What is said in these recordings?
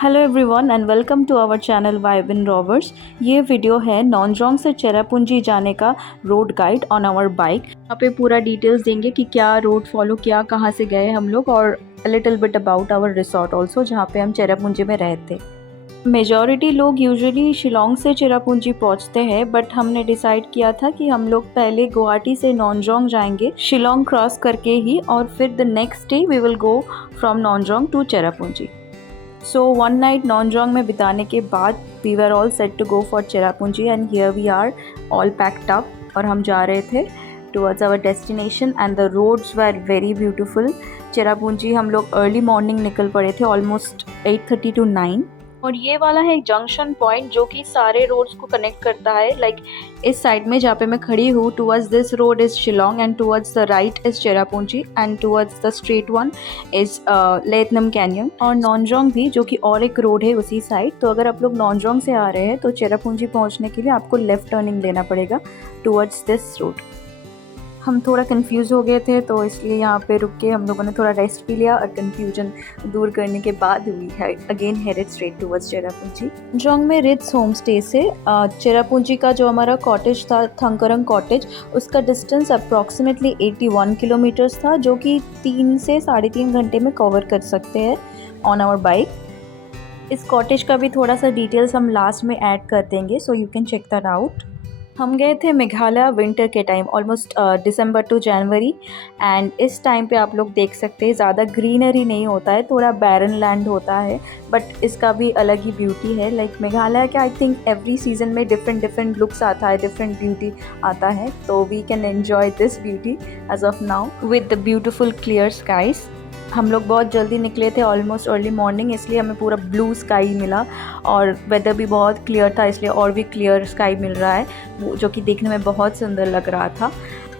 Hello everyone and welcome to our channel vibe in rovers. ये video है नॉनजोंग से चेरापूंजी जाने का road guide on our bike. यहाँ पे पूरा डिटेल्स देंगे कि क्या रोड फॉलो किया, कहाँ से गए हम लोग, और little bit about our resort also, जहाँ पे हम चेरापूंजी में रहते। मेजॉरिटी लोग यूजुअली शिलोंग से चेरापूंजी पहुँचते हैं, बट हमने डिसाइड किया था कि हम लोग पहले गुवाहाटी से नॉनजोंग जाएंगे, शिलोंग क्रॉस करके ही, और फिर the next day we will go from Nongjong to Cherrapunji. So one night Nongjong में बिताने के बाद we were all set to go for Cherrapunji and here we are all packed up, और हम जा रहे थे towards our destination and the roads were very beautiful. Cherrapunji हम लोग अर्ली मॉर्निंग निकल पड़े थे, ऑलमोस्ट 8:30 to 9। और ये वाला है एक जंक्शन पॉइंट जो कि सारे रोड्स को कनेक्ट करता है। लाइक इस साइड में जहाँ पे मैं खड़ी हूँ, towards this road is Shillong and towards the right is Cherrapunji and towards the straight one is Laitlum canyon, और नॉनजोंग भी, जो कि और एक रोड है उसी साइड। तो अगर आप लोग नॉनजोंग से आ रहे हैं तो चेरापूंजी पहुँचने के लिए आपको लेफ्ट टर्निंग लेना पड़ेगा टुवर्ड्स दिस रोड। हम थोड़ा कंफ्यूज हो गए थे, तो इसलिए यहाँ पे रुक के हम लोगों ने थोड़ा रेस्ट भी लिया, और कंफ्यूजन दूर करने के बाद we again headed straight towards Cherrapunji. जोंग में रिट्स होम स्टे से चेरापूंजी का जो हमारा कॉटेज था, थंकरंग कॉटेज, उसका डिस्टेंस अप्रॉक्सीमेटली 81 किलोमीटर्स था, जो कि 3 से 3.5 घंटे में कवर कर सकते हैं ऑन आवर बाइक। इस कॉटेज का भी थोड़ा सा डिटेल्स हम लास्ट में ऐड कर देंगे, so you can check that out. हम गए थे मेघालय विंटर के time, almost December to January, and इस टाइम पे आप लोग देख सकते हैं ज़्यादा ग्रीनरी नहीं होता है, थोड़ा बैरन लैंड होता है, बट इसका भी अलग ही ब्यूटी है। लाइक मेघालय का आई थिंक एवरी सीजन में डिफरेंट डिफरेंट लुक्स आता है, डिफरेंट ब्यूटी आता है, तो we can enjoy this beauty as of now with the beautiful clear skies. हम लोग बहुत जल्दी निकले थे, ऑलमोस्ट अर्ली मॉर्निंग, इसलिए हमें पूरा ब्लू स्काई मिला, और वेदर भी बहुत क्लियर था, इसलिए और भी क्लियर स्काई मिल रहा है, जो कि देखने में बहुत सुंदर लग रहा था।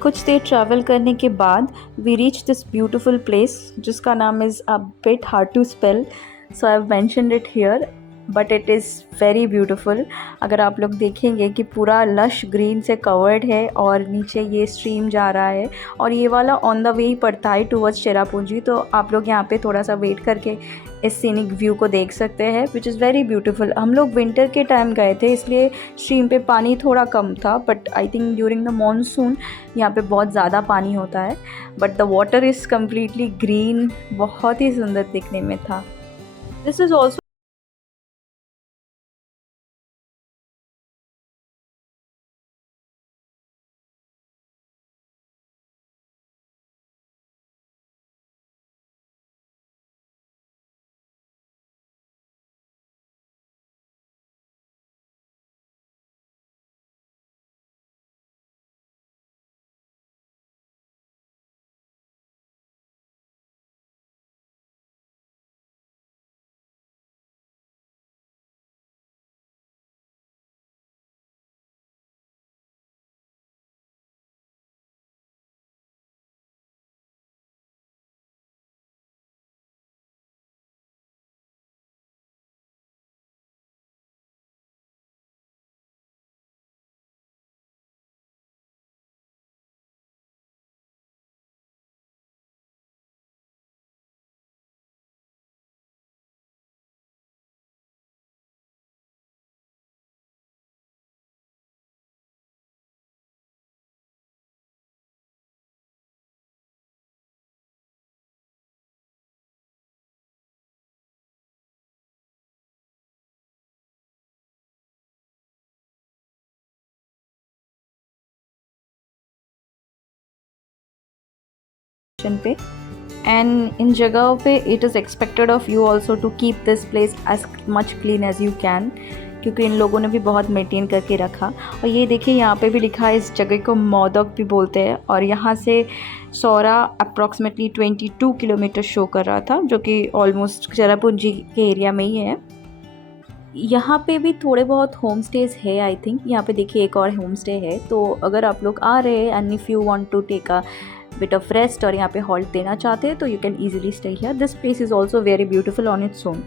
कुछ देर ट्रैवल करने के बाद we reach this beautiful place जिसका नाम is a bit hard to spell, so I have mentioned it here, but it is very beautiful. अगर आप लोग देखेंगे कि पूरा लश ग्रीन से कवर्ड है, और नीचे ये स्ट्रीम जा रहा है, और ये वाला ऑन द वे ही पड़ता है टुवर्ड्स चेरापूंजी, तो आप लोग यहाँ पे थोड़ा सा वेट करके इस सीनिक व्यू को देख सकते हैं, विच इज़ वेरी ब्यूटीफुल। हम लोग विंटर के टाइम गए थे, इसलिए स्ट्रीम पे पानी थोड़ा कम था, but I think during the monsoon यहाँ पे बहुत ज़्यादा पानी होता है, but the water is completely green, बहुत ही सुंदर दिखने में था। दिस इज़ ऑल्सो पे, एंड इन जगह पे it is expected of you also to keep this place as much clean as you can, क्योंकि इन लोगों ने भी बहुत मेंटेन करके रखा। और ये देखिए यहाँ पे भी लिखा है, इस जगह को मोदक भी बोलते हैं, और यहाँ से सौरा अप्रॉक्सीमेटली 22 किलोमीटर शो कर रहा था, जो कि ऑलमोस्ट चेरापूंजी के एरिया में ही है। यहाँ पे भी थोड़े बहुत होम स्टेज है, आई थिंक यहाँ पे देखिए एक और होम स्टे है, तो अगर आप लोग आ रहे हैं and if you want to take a bit of rest और यहाँ पे हॉल्ट देना चाहते हैं, तो you can easily stay here. This place is also very beautiful on its own.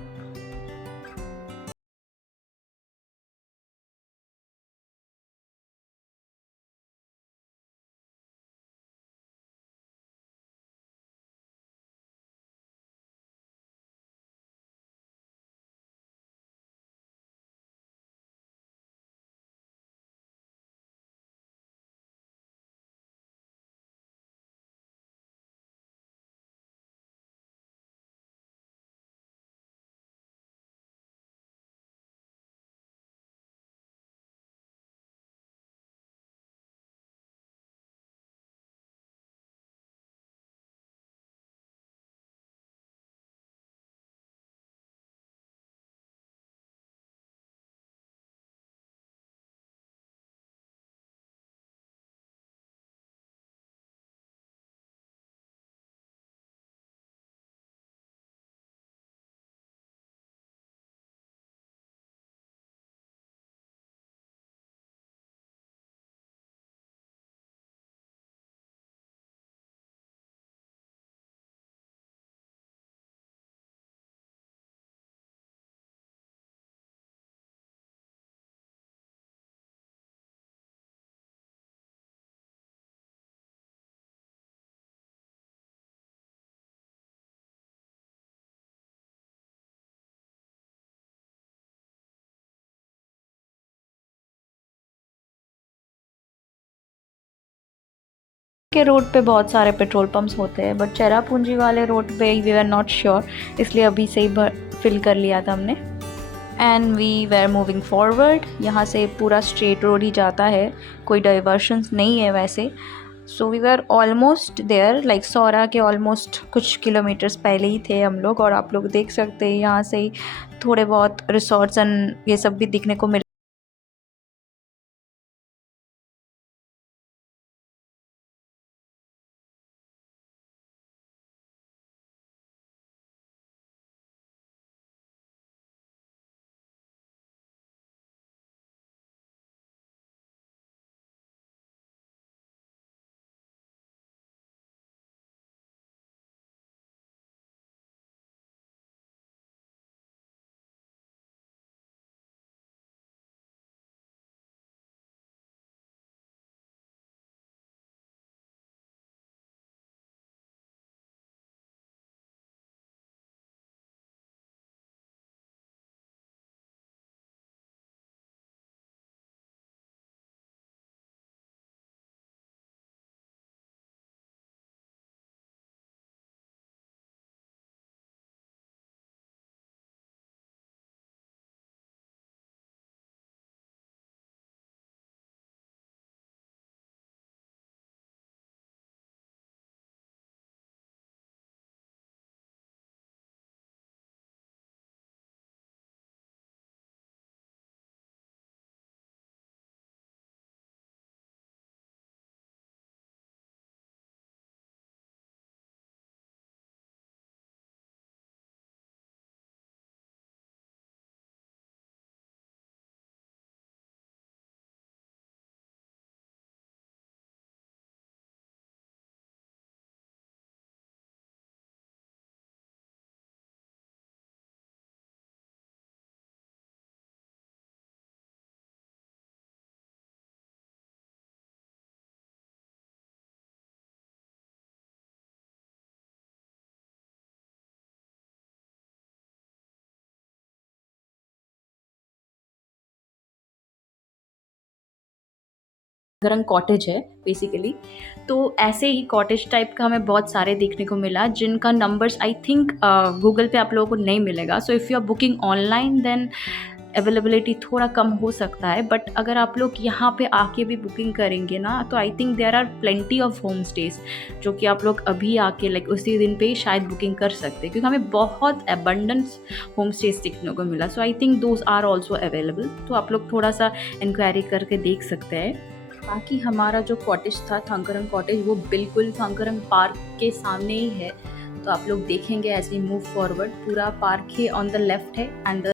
के रोड पे बहुत सारे पेट्रोल पंप्स होते हैं, बट चेरापूंजी वाले रोड पे वी आर नॉट श्योर, इसलिए अभी से ही फिल कर लिया था हमने। And we were moving forward. यहाँ से पूरा स्ट्रेट रोड ही जाता है, कोई डाइवर्शंस नहीं है वैसे। So we were almost there, like Sohra के ऑलमोस्ट कुछ किलोमीटर्स पहले ही थे हम लोग। और आप लोग देख सकते हैं यहाँ से ही थोड़े बहुत रिसोर्ट्स एंड ये सब भी दिखने को मिल। गरंग कॉटेज है बेसिकली। तो ऐसे ही कॉटेज टाइप का हमें बहुत सारे देखने को मिला, जिनका नंबर्स आई थिंक गूगल पे आप लोगों को नहीं मिलेगा। So if you are booking online then availability थोड़ा कम हो सकता है, बट अगर आप लोग यहाँ पे आके भी बुकिंग करेंगे ना, तो I think there are plenty of home stays जो कि आप लोग अभी आके लाइक उसी दिन पे ही शायद बुकिंग कर सकते हैं, क्योंकि हमें बहुत अबंडेंस होम स्टेज देखने को मिला। So I think those are also available, तो आप लोग थोड़ा सा इंक्वायरी करके देख सकते हैं। बाकी हमारा जो कॉटेज था थंगरंग कॉटेज, वो बिल्कुल थंगरंग पार्क के सामने ही है। तो आप लोग देखेंगे एज वी मूव फॉरवर्ड, पूरा park he on the left है एंड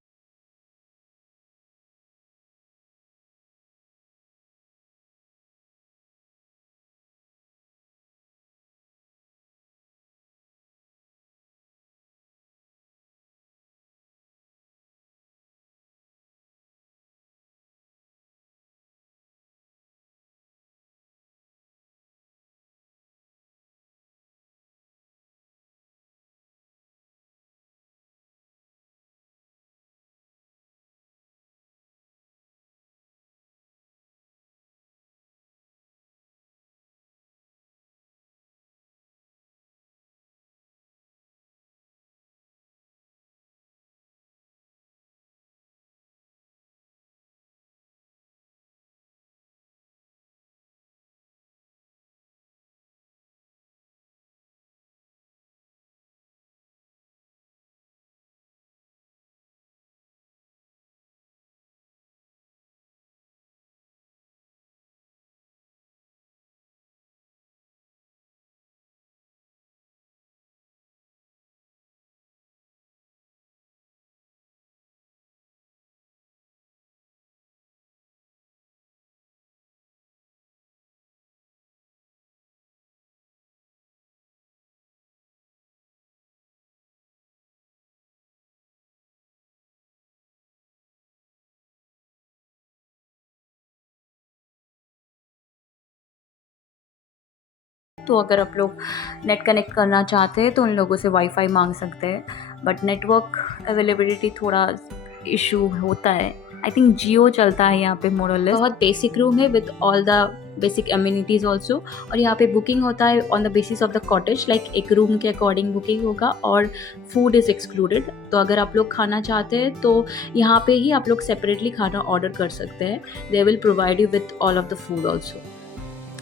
तो अगर आप लोग नेट कनेक्ट करना चाहते हैं तो उन लोगों से वाईफाई मांग सकते हैं, बट नेटवर्क अवेलेबिलिटी थोड़ा इशू होता है। आई थिंक जियो चलता है यहाँ पे मोरलेस। बहुत बेसिक रूम है with all the basic amenities also. और यहाँ पे बुकिंग होता है on the basis of the cottage, like एक रूम के अकॉर्डिंग बुकिंग होगा और फूड इज़ एक्सक्लूडेड। तो अगर आप लोग खाना चाहते हैं तो यहाँ पे ही आप लोग सेपरेटली खाना ऑर्डर कर सकते हैं। They will provide you with all of the food also.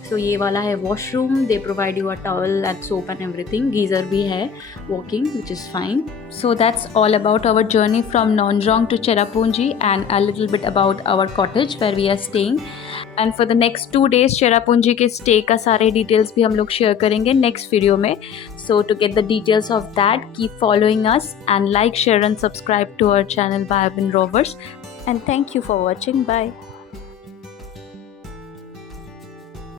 So ये वाला है washroom, they provide you a towel and soap and everything. Geyser भी है working which is fine. So that's all about our journey from Nongjong to Cherrapunji and a little bit about our cottage where we are staying. And for the next 2 days Cherrapunji के stay का सारे details भी हम लोग share करेंगे next video में। So to get the details of that keep following us and like share and subscribe to our channel vibe in rovers. And thank you for watching. Bye.